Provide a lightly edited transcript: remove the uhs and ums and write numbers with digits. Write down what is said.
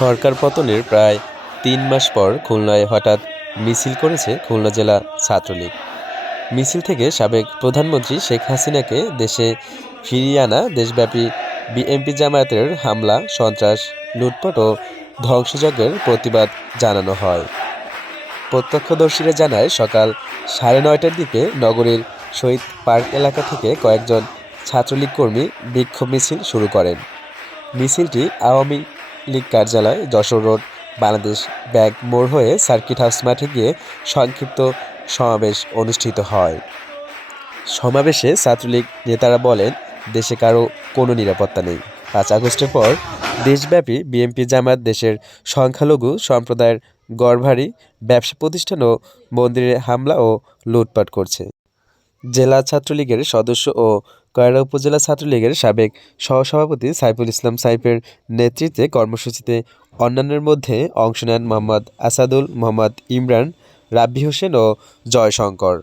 সরকার পতনের প্রায় ৩ মাস পর খুলনায় হঠাৎ মিছিল করেছে খুলনা জেলা ছাত্রলীগ। মিছিল থেকে সাবেক প্রধানমন্ত্রী শেখ হাসিনাকে দেশে ফিরিয়ে আনা, দেশব্যাপী বিএনপি জামায়াতের হামলা, সন্ত্রাস, লুটপাট ও ধ্বংসযজ্ঞের প্রতিবাদ জানানো হয়। প্রত্যক্ষদর্শীরা জানায়, সকাল 9:30টার দিকে নগরীর শহীদ পার্ক এলাকা থেকে কয়েকজন ছাত্রলীগ কর্মী বিক্ষোভ মিছিল শুরু করেন। মিছিলটি আওয়ামী লীগ কার্যালয়, যশোর রোড, বাংলাদেশ ব্যাংক মোড় হয়ে সার্কিট হাউস মাঠে গিয়ে সংক্ষিপ্ত সমাবেশ অনুষ্ঠিত হয়। সমাবেশে ছাত্রলীগ নেতারা বলেন, দেশে কারো কোনো নিরাপত্তা নেই। 5 আগস্টের পর দেশব্যাপী বিএনপি জামায়াত দেশের সংখ্যালঘু সম্প্রদায়ের গড়বাড়ি, ব্যবসা প্রতিষ্ঠান ও মন্দিরে হামলা ও লুটপাট করছে। জেলা ছাত্রলীগের সদস্য ও কয়রা উপজেলা ছাত্রলীগের সাবেক সহসভাপতি সাইফুল ইসলাম সাইফের নেতৃত্বে কর্মসূচিতে অন্যান্যের মধ্যে অংশ নেন মোহাম্মদ আসাদুল, মোহাম্মদ ইমরান, রাব্বি হোসেন ও জয়শঙ্কর।